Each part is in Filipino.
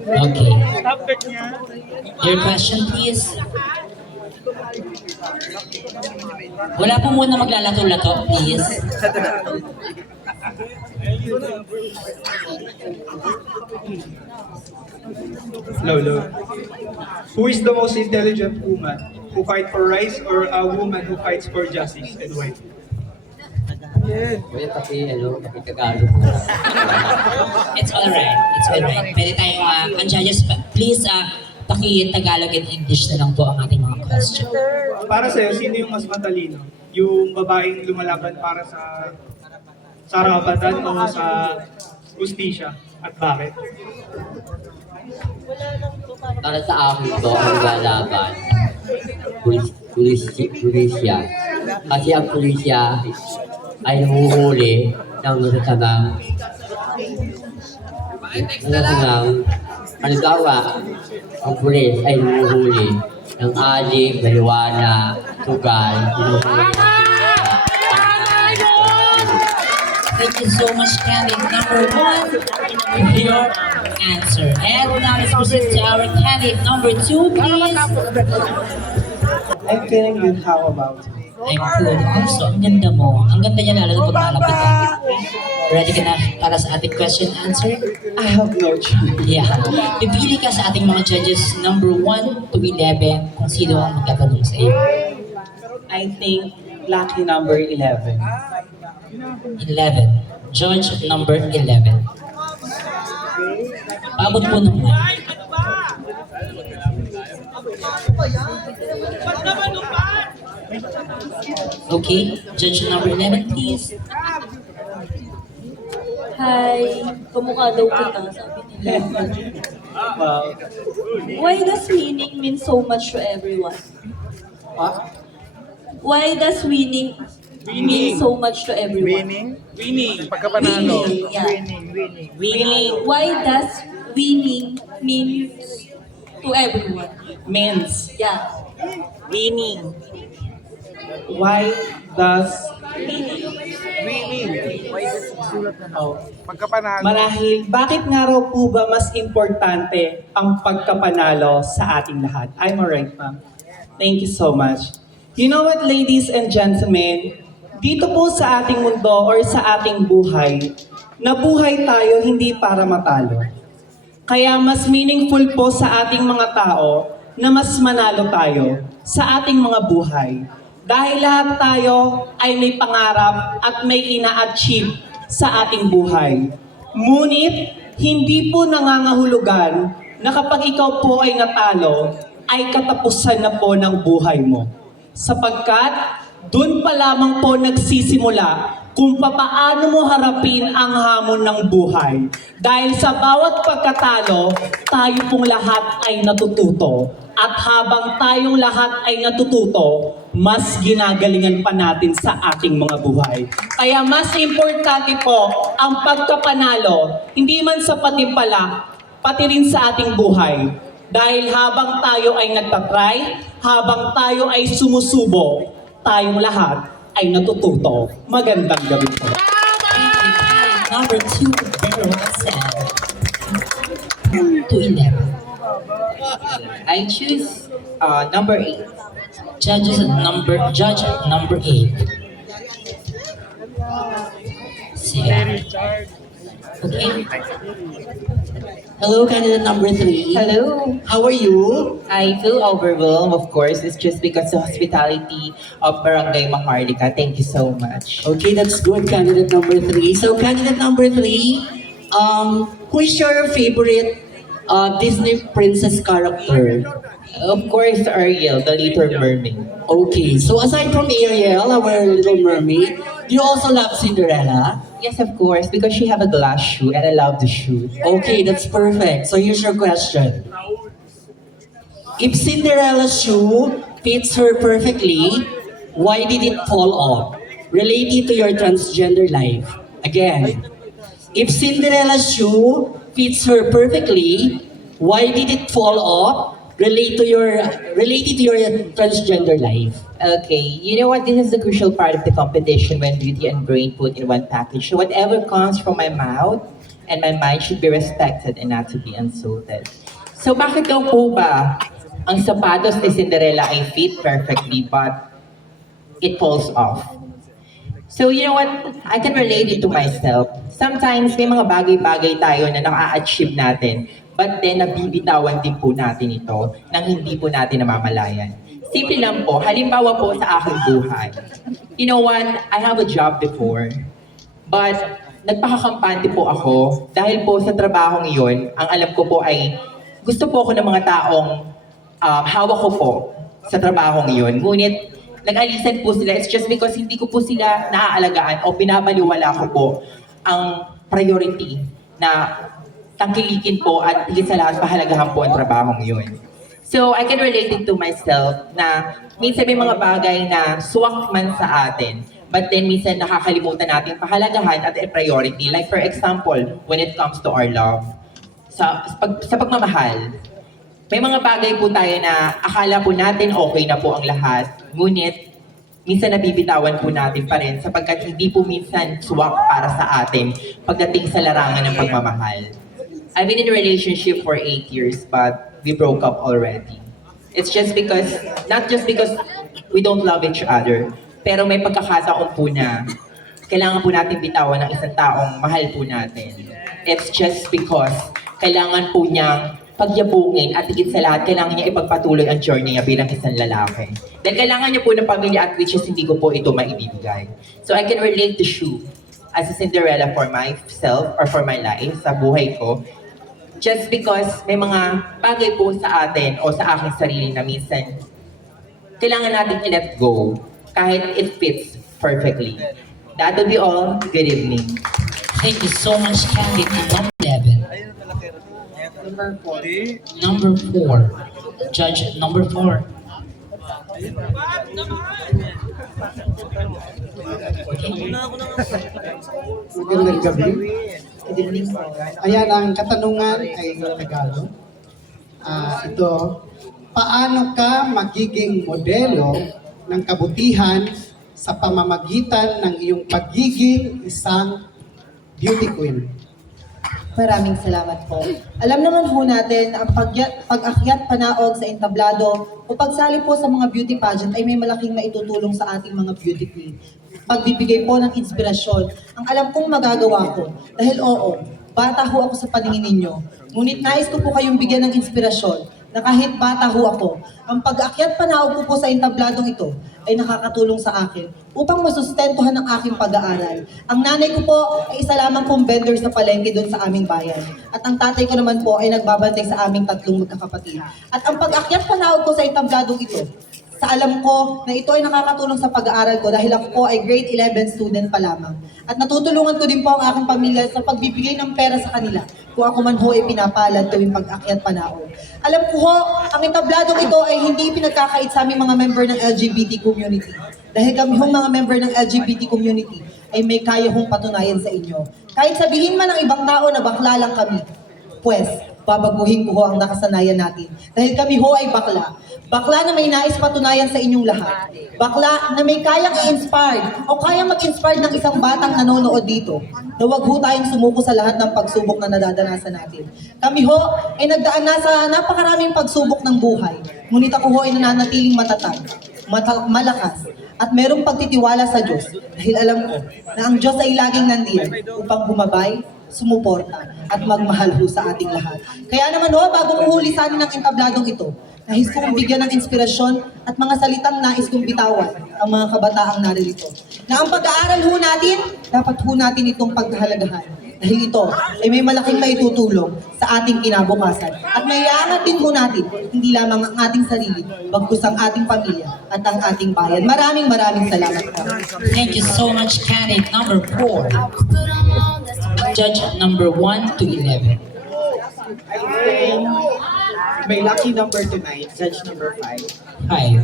Okay. Your question, please. Wala po muna maglalato-lato, please. Lolo. Who is the most intelligent woman? Who fight for rights or a woman who fights for justice and why? Kuya, pati Tagalog. It's alright. It's alright. Pwede tayong, ang judges, please, paki-Tagalog and English na lang po ang ating mga question. Para sa'yo, sino yung mas matalino? Yung babaeng lumalaban para sa karapatan o sa justisya? At bakit? Para sa akin to, ang lalaban, pulisya. Kasi ang pulisya ay nahuhuli ng masasamang halimbawa, ang pulis ay nahuhuli ng adik, marijuana, sugal, hinuhuli ng Thank you so much, candidate number 1, for your answer. And now let's proceed to our candidate number 2, please. I'm feeling good. How about you? I'm good. Also, ang ganda mo. Ang ganda niya lalo pag malapit ka. Ready ka na para sa ating question answer? I have no choice. Yeah. Pipili ka sa ating mga judges number 1 to 11 kung sino ang magtatanong sa iyo. I think lucky number 11. 11. Judge number 11. Paabot po ng mic. Okay, judge number 11, please. Hi, kamukha daw kita, sabi nila. Wow. Why does winning mean so much to everyone? What? Why does winning mean so much to everyone? Winning. Winning, yeah. Winning. Why does winning mean to everyone? Means. Yeah. Winning. Why does Oh. Marahil, bakit nga raw po ba mas importante ang pagkapanalo sa ating lahat? I'm alright, ma'am. Thank you so much. You know what, ladies and gentlemen? Dito po sa ating mundo or sa ating buhay, nabuhay tayo hindi para matalo. Kaya mas meaningful po sa ating mga tao na mas manalo tayo sa ating mga buhay. Dahil lahat tayo ay may pangarap at may ina-achieve sa ating buhay. Ngunit, hindi po nangangahulugan na kapag ikaw po ay natalo, ay katapusan na po ng buhay mo. Sapagkat, dun pa lamang po nagsisimula kung papaano mo harapin ang hamon ng buhay. Dahil sa bawat pagkatalo, tayo pong lahat ay natututo. At habang tayong lahat ay natututo, mas ginagalingan pa natin sa ating mga buhay. Kaya mas importante po ang pagkapanalo, hindi man sa patimpala, pati rin sa ating buhay. Dahil habang tayo ay nagtatry, habang tayo ay sumusubo, tayong lahat ay natututo. Magandang gabi po. Number 2, very well said. To 11. I choose number 8. Judge number 8. Sige. Okay. Hello, candidate number 3. Hello. How are you? I feel overwhelmed, of course. It's just because of hospitality of Barangay Maharlika. Thank you so much. Okay, that's good, candidate number 3. So, candidate number 3, who is your favorite Disney princess character? Of course, Ariel, the Little Mermaid. Okay, so aside from Ariel, our little mermaid, do you also love Cinderella? Yes, of course, because she have a glass shoe and I love the shoes. Okay, that's perfect. So here's your question. If Cinderella's shoe fits her perfectly, why did it fall off? Related to your transgender life. Again, if Cinderella's shoe fits her perfectly, why did it fall off? Related to your transgender life. Okay, you know what? This is the crucial part of the competition when beauty and brain put in one package. So whatever comes from my mouth and my mind should be respected and not to be insulted. So bakit daw po ba ang sapatos ni Cinderella ay fit perfectly but it falls off? So you know what? I can relate it to myself. Sometimes may mga bagay-bagay tayo na naka-achieve natin, but then nabibitawan din po natin ito nang hindi po natin namamalayan. Simple lang po, halimbawa po sa aking buhay. You know what? I have a job before, but nagpakakampante po ako dahil po sa trabahong iyon, ang alam ko po ay gusto po ako ng mga taong hawak ko po sa trabahong iyon. Ngunit nag-alisan po sila, it's just because hindi ko po sila naaalagaan o pinabaliwala ko po ang priority na tangkilikin po at higit sa lahat pahalagahan po ang trabahong yun. So I can relate it to myself na minsan may mga bagay na swak man sa atin, but then minsan nakakalimutan natin pahalagahan at priority. Like for example, when it comes to our love, sa pagmamahal, may mga bagay po tayo na akala po natin okay na po ang lahat, ngunit minsan nabibitawan po natin pa rin sapagkat hindi po minsan swak para sa atin pagdating sa larangan ng pagmamahal. I've been in a relationship for 8 years but we broke up already. It's just because, not just because we don't love each other, pero may pagkakataon po na kailangan po natin bitawan ng isang taong mahal po natin. It's just because kailangan po niyang pagyabungin at higit sa lahat, kailangan niya ipagpatuloy ang journey niya bilang isang lalaki. Dahil kailangan niya po ng pamilya at which is hindi ko po ito maibibigay. So I can relate to Shu as a Cinderella for myself or for my life, sa buhay ko. Just because may mga bagay po sa atin o sa aking sarili na minsan kailangan natin i-let go kahit it fits perfectly. That will be all. Good evening. Thank you so much, Candy. Number 11. Number 4. Judge number 4. Magandang gabi. Ayan, ang katanungan ay Tagalog. Ito, paano ka magiging modelo ng kabutihan sa pamamagitan ng iyong pagiging isang beauty queen? Maraming salamat po. Alam naman po natin, ang pag-akyat panaog sa entablado o pagsali po sa mga beauty pageant ay may malaking maitutulong sa ating mga beauty queen. Pagbibigay po ng inspirasyon, ang alam kong magagawa ko. Dahil oo, bata ho ako sa paningin ninyo. Ngunit nais ko po kayong bigyan ng inspirasyon na kahit bata ho ako, ang pag-akyat panaog ko po sa entabladong ito ay nakakatulong sa akin upang masustentuhan ang aking pag-aaral. Ang nanay ko po ay isa lamang pong vendor sa palengke doon sa aming bayan. At ang tatay ko naman po ay nagbabantay sa aming 3 magkakapatid. At ang pag-akyat panaog ko sa entabladong ito, sa alam ko na ito ay nakakatulong sa pag-aaral ko dahil ako po ay grade 11 student pa lamang. At natutulungan ko din po ang aking pamilya sa pagbibigay ng pera sa kanila kung ako man ho ay pinapalad tuwing pag-akyat panaog. Alam ko ho, ang entabladong ito ay hindi pinagkakait sa aming mga member ng LGBT community. Dahil kami hong mga member ng LGBT community ay may kaya hong patunayan sa inyo. Kahit sabihin man ng ibang tao na bakla lang kami, pues, babaguhin ko ho ang nakasanayan natin. Dahil kami ho ay bakla. Bakla na may nais patunayan sa inyong lahat. Bakla na may kayang i-inspire o kayang mag-inspire ng isang batang nanonood dito. Na wag ho tayong sumuko sa lahat ng pagsubok na nadadanasan natin. Kami ho ay nagdaan na sa napakaraming pagsubok ng buhay. Ngunit ako ho ay nananatiling matatag, malakas, at merong pagtitiwala sa Diyos. Dahil alam ko na ang Diyos ay laging nandiyan upang bumabay, sumuporta, at magmahal ho sa ating lahat. Kaya naman ho, bago ko hulisanin ng entabladong ito, nais kong bigyan ng inspirasyon at mga salitang nais kong bitawan ang mga kabataang naririto. Na ang pag-aaral ho natin, dapat ho natin itong pagkahalagahan. Dahil ito ay may malaking maitutulong sa ating kinabukasan. At maiangat din ho natin, hindi lamang ang ating sarili, bagkus ang ating pamilya at ang ating bayan. Maraming salamat po. Thank you so much, Candy. Number 4. Judge number 1 to 11. May lucky number tonight, judge number 5. Hi.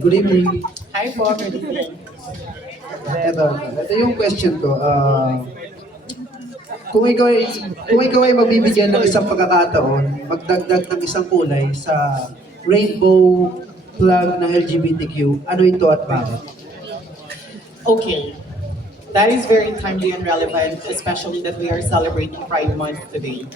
Good evening. Hi po, good evening. Ito yung question ko. Kung ikaw ay mabibigyan ng isang pagkakataon, magdagdag ng isang kulay sa rainbow flag ng LGBTQ, ano ito at bakit? Okay, that is very timely and relevant, especially that we are celebrating Pride Month today.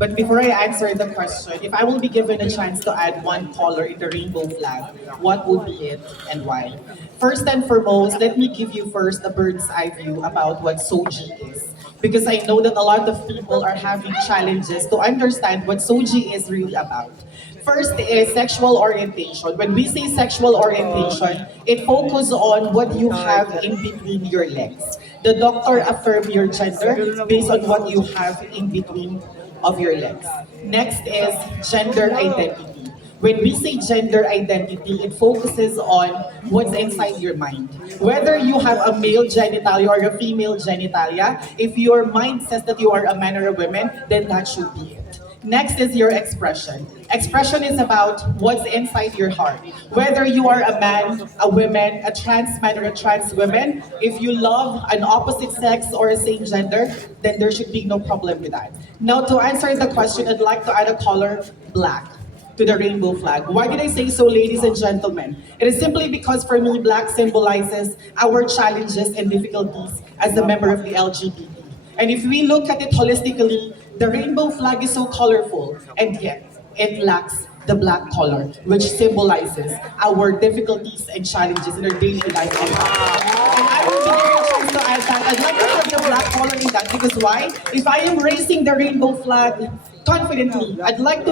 But before I answer the question, if I will be given a chance to add one color in the rainbow flag, what would be it and why? First and foremost, let me give you first a bird's eye view about what Soji is. Because I know that a lot of people are having challenges to understand what Soji is really about. First is sexual orientation. When we say sexual orientation, it focuses on what you have in between your legs. The doctor affirm your gender based on what you have in between of your legs. Next is gender identity. When we say gender identity, it focuses on what's inside your mind. Whether you have a male genitalia or a female genitalia, if your mind says that you are a man or a woman, then that should be it. Next is your expression. Expression is about what's inside your heart. Whether you are a man, a woman, a trans man or a trans woman, if you love an opposite sex or a same gender, then there should be no problem with that. Now to answer the question, I'd like to add a color black to the rainbow flag. Why did I say so, ladies and gentlemen? It is simply because for me, black symbolizes our challenges and difficulties as a member of the LGBT. And if we look at it holistically, the rainbow flag is so colorful, and yet it lacks the black color, which symbolizes our difficulties and challenges in our daily life. And I will be giving a chance to add that. I'd like to have the black color in that because why? If I am raising the rainbow flag confidently, I'd like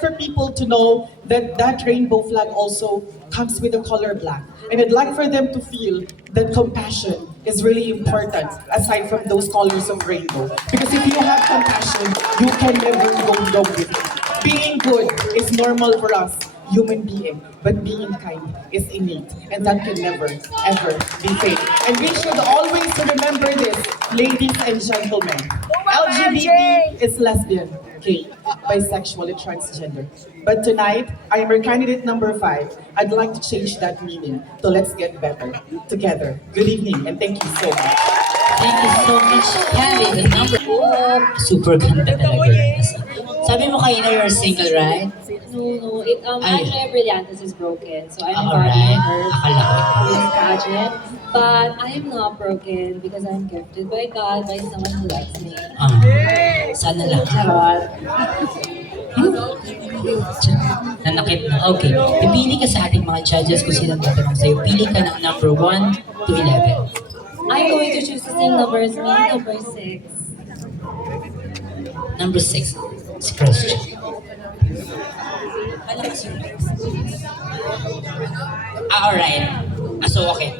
for people to know that that rainbow flag also comes with the color black. And I'd like for them to feel that compassion is really important aside from those colors of rainbow. Because if you have compassion, you can never go wrong with it. Being good is normal for us, human being, but being kind is innate, and that can never, ever be fake. And we should always remember this, ladies and gentlemen. LGBT is lesbian, gay, bisexual, and transgender. But tonight, I am your candidate number 5. I'd like to change that meaning to let's get better together. Good evening, and thank you so much. Thank you so much, Candy. The number super ganda talaga. Sabi mo kanina you're single, right? No. Ay. Actually, Brillantes is broken, so I'm Alright. embodying her Akala ko. for this pageant. But I'm not broken because I'm gifted by God, by someone who likes me. Sana lang. Charot. Nanakit na. Okay. Pipili ka sa ating mga judges kung sino ang tatanong sa'yo. Pili ka ng number 1 to 11. I'm going to choose the same number as me, number 6. Number 6, si Christian. Alright. So, okay.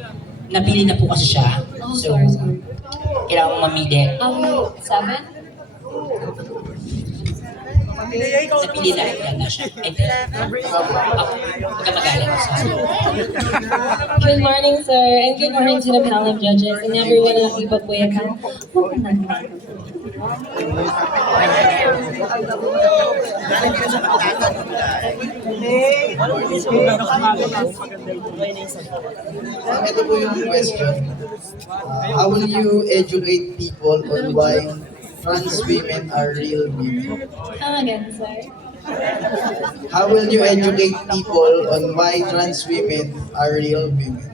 Napili na po kasi siya. Oh, So, sorry. kailangan mo mamili. 7? Napili na yan na siya. And then, huwag ka magalit. Good morning, sir, and good morning to the panel of judges and everyone at Iba Kuya Kan. Ito po yung question. How will you educate people on why trans women are real women? Come again, sir. How will you educate people on why trans women are real women?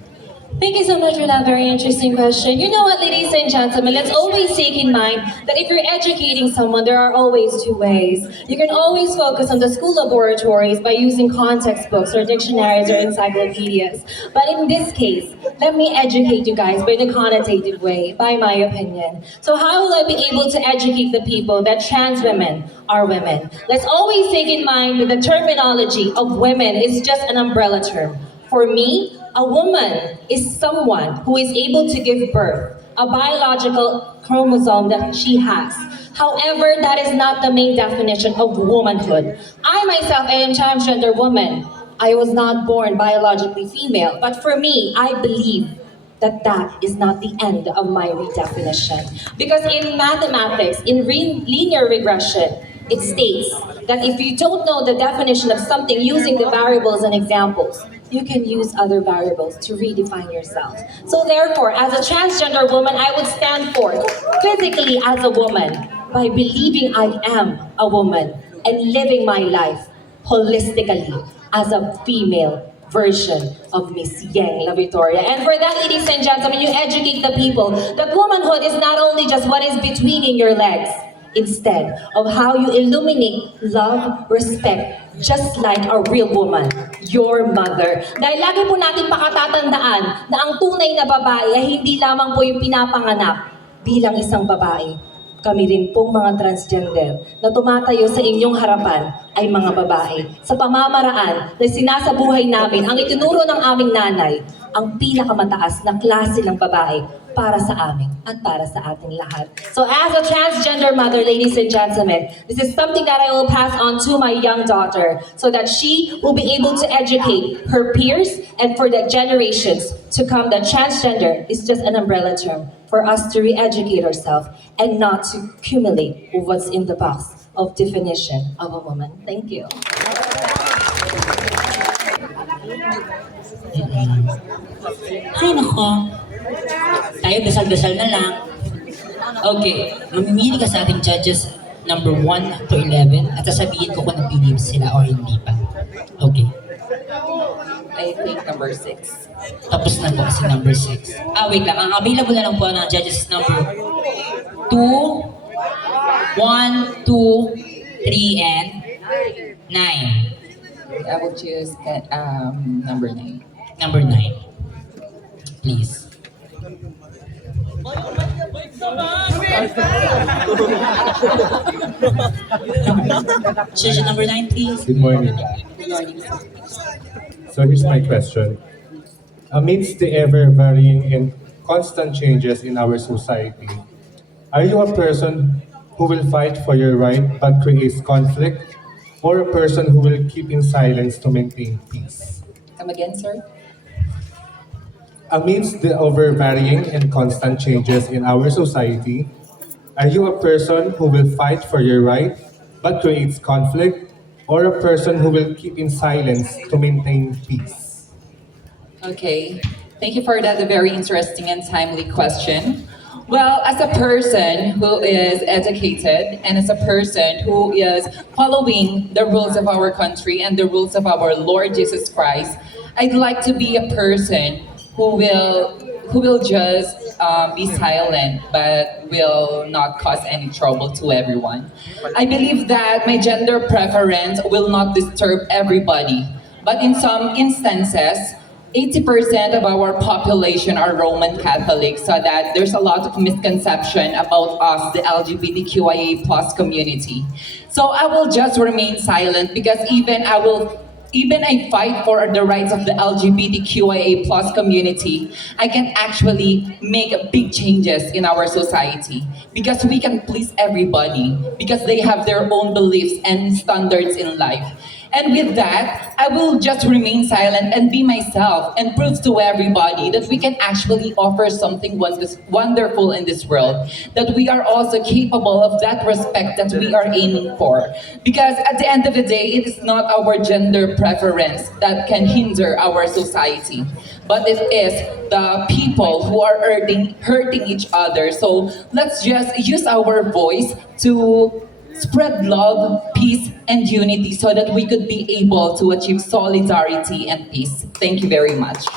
Thank you so much for that very interesting question. You know what, ladies and gentlemen, let's always take in mind that if you're educating someone, there are always two ways. You can always focus on the school laboratories by using context books or dictionaries or encyclopedias. But in this case, let me educate you guys by the connotative way, by my opinion. So how will I be able to educate the people that trans women are women? Let's always take in mind that the terminology of women is just an umbrella term. For me, a woman is someone who is able to give birth, a biological chromosome that she has. However, that is not the main definition of womanhood. I myself am a transgender woman. I was not born biologically female, but for me, I believe that that is not the end of my redefinition. Because in mathematics, in linear regression, it states that if you don't know the definition of something using the variables and examples, you can use other variables to redefine yourself. So therefore, as a transgender woman, I would stand forth physically as a woman by believing I am a woman and living my life holistically. as a female version of Miss Yang La Victoria. And for that, ladies and gentlemen, you educate the people that womanhood is not only just what is between in your legs, instead of how you illuminate love, respect, just like a real woman, your mother. Dahil lagi po natin pakatatandaan na ang tunay na babae ay hindi lamang po yung pinapanganak bilang isang babae. Kami rin pong mga transgender na tumatayo sa inyong harapan ay mga babae. Sa pamamaraan na sinasabuhay namin, ang itinuro ng aming nanay, ang pinakamataas na klase ng babae para sa amin at para sa ating lahat. So as a transgender mother, ladies and gentlemen, this is something that I will pass on to my young daughter so that she will be able to educate her peers and for the generations to come that transgender is just an umbrella term for us to re-educate ourselves and not to accumulate what's in the box of definition of a woman. Thank you. Ay, nako. Tayo, dasal-dasal na lang. Okay, mamimili ka sa ating judges number 1 to 11 at sasabihin ko kung nag-believe sila or hindi pa. Okay. I think number 6. Tapos na po si number 6. Wait lang. Ang available na lang po ng judges number 2, 1, 2, 3, and 9. I will choose number 9. Number 9. Please. Judge number 9, please. Good morning. So here's my question. Amidst the ever-varying and constant changes in our society, are you a person who will fight for your right but creates conflict, or a person who will keep in silence to maintain peace? Come again, sir? Amidst the ever-varying and constant changes in our society, are you a person who will fight for your right but creates conflict, or a person who will keep in silence to maintain peace? Okay, thank you for that very interesting and timely question. Well, as a person who is educated and as a person who is following the rules of our country and the rules of our Lord Jesus Christ, I'd like to be a person who will just be silent but will not cause any trouble to everyone. I believe that my gender preference will not disturb everybody, but in some instances, 80% of our population are Roman Catholics, so that there's a lot of misconception about us, the LGBTQIA plus community. So I will just remain silent because even I fight for the rights of the LGBTQIA plus community, I can actually make big changes in our society because we can please everybody because they have their own beliefs and standards in life. And with that, I will just remain silent and be myself and prove to everybody that we can actually offer something wonderful in this world, that we are also capable of that respect that we are aiming for. Because at the end of the day, it is not our gender preference that can hinder our society, but it is the people who are hurting each other. So let's just use our voice to spread love, peace, and unity so that we could be able to achieve solidarity and peace. Thank you very much.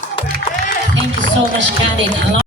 Thank you so much, Karen.